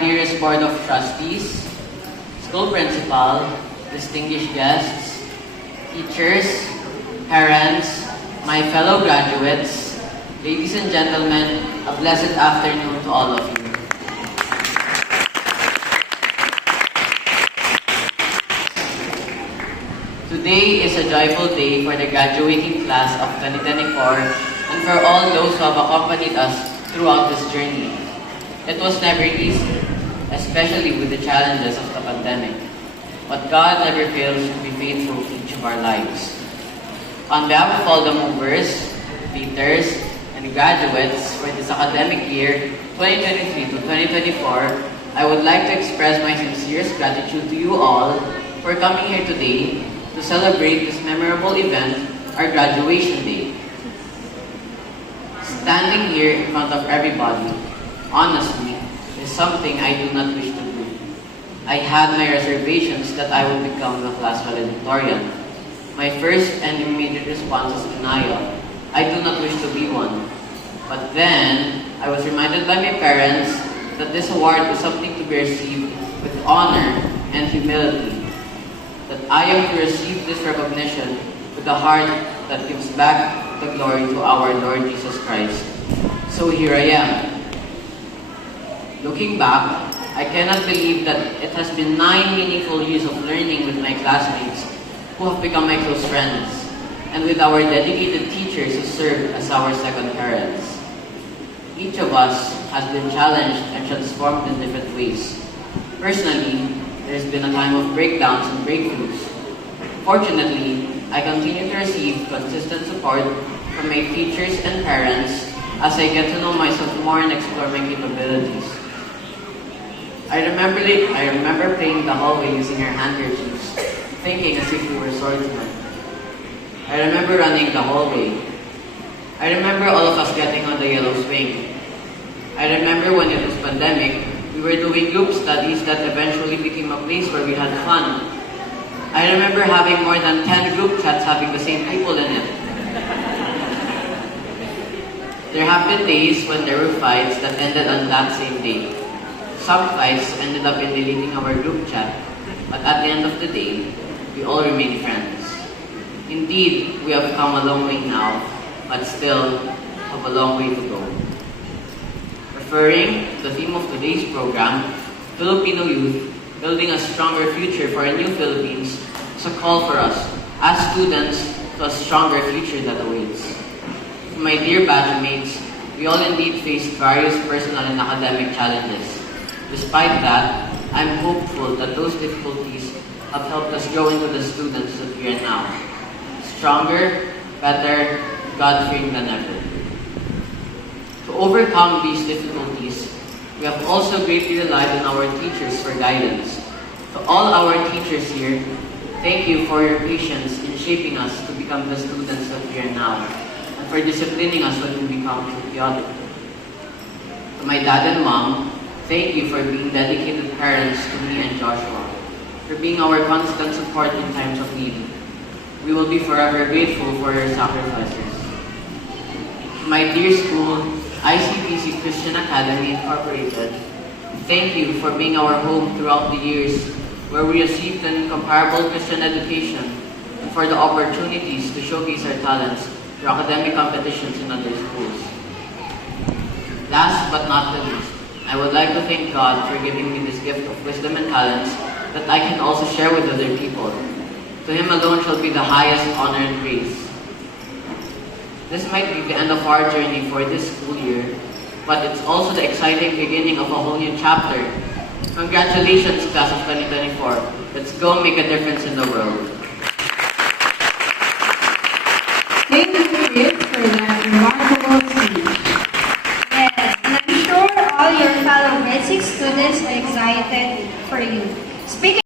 dearest Board of Trustees, school principal, distinguished guests, teachers, parents, my fellow graduates, ladies and gentlemen, a blessed afternoon to all of you. Today is a joyful day for the graduating class of 2024 and for all those who have accompanied us throughout this journey. It was never easy, especially with the challenges of the pandemic. But God never fails to be faithful to each of our lives. On behalf of all the movers, leaders, and graduates for this academic year 2023 to 2024, I would like to express my sincerest gratitude to you all for coming here today to celebrate this memorable event, our graduation day. Standing here in front of everybody, honestly, is something I do not wish to do. I had my reservations that I would become the class valedictorian. My first and immediate response was denial. I do not wish to be one. But then, I was reminded by my parents that this award is something to be received with honor and humility. That I am to receive this recognition with a heart that gives back the glory to our Lord Jesus Christ. So here I am. Looking back, I cannot believe that it has been 9 meaningful years of learning with my classmates who have become my close friends, and with our dedicated teachers who serve as our second parents. Each of us has been challenged and transformed in different ways. Personally, there has been a time of breakdowns and breakthroughs. Fortunately, I continue to receive consistent support from my teachers and parents as I get to know myself more and explore my capabilities. I remember playing the hallway using our handkerchiefs, thinking as if we were swordsmen. I remember running the hallway. I remember all of us getting on the yellow swing. I remember when it was pandemic, we were doing group studies that eventually became a place where we had fun. I remember having more than 10 group chats having the same people in it. There have been days when there were fights that ended on that same day. Some fights ended up in deleting our group chat, but at the end of the day, we all remain friends. Indeed, we have come a long way now, but still have a long way to go. Referring to the theme of today's program, Filipino Youth, Building a Stronger Future for a New Philippines, is a call for us, as students, to a stronger future that awaits. To my dear batchmates, we all indeed faced various personal and academic challenges. Despite that, I'm hopeful that those difficulties have helped us grow into the students that we are now. Stronger, better, God-fearing than ever. To overcome these difficulties, we have also greatly relied on our teachers for guidance. To all our teachers here, thank you for your patience in shaping us to become the students that we are now, and for disciplining us when we become chaotic. To my dad and mom, thank you for being dedicated parents to me and Joshua, for being our constant support in times of need. We will be forever grateful for your sacrifices. To my dear school, ICBC Christian Academy Incorporated, thank you for being our home throughout the years where we received an incomparable Christian education and for the opportunities to showcase our talents through academic competitions in other schools. Last but not the least, I would like to thank God for giving me this gift of wisdom and talents that I can also share with other people. To Him alone shall be the highest honor and praise. This might be the end of our journey for this school year, but it's also the exciting beginning of a whole new chapter. Congratulations, class of 2024. Let's go make a difference in the world. Thank you, Chris, for that remarkable speech. Yes, and I'm sure all your fellow grade 6 students are excited for you.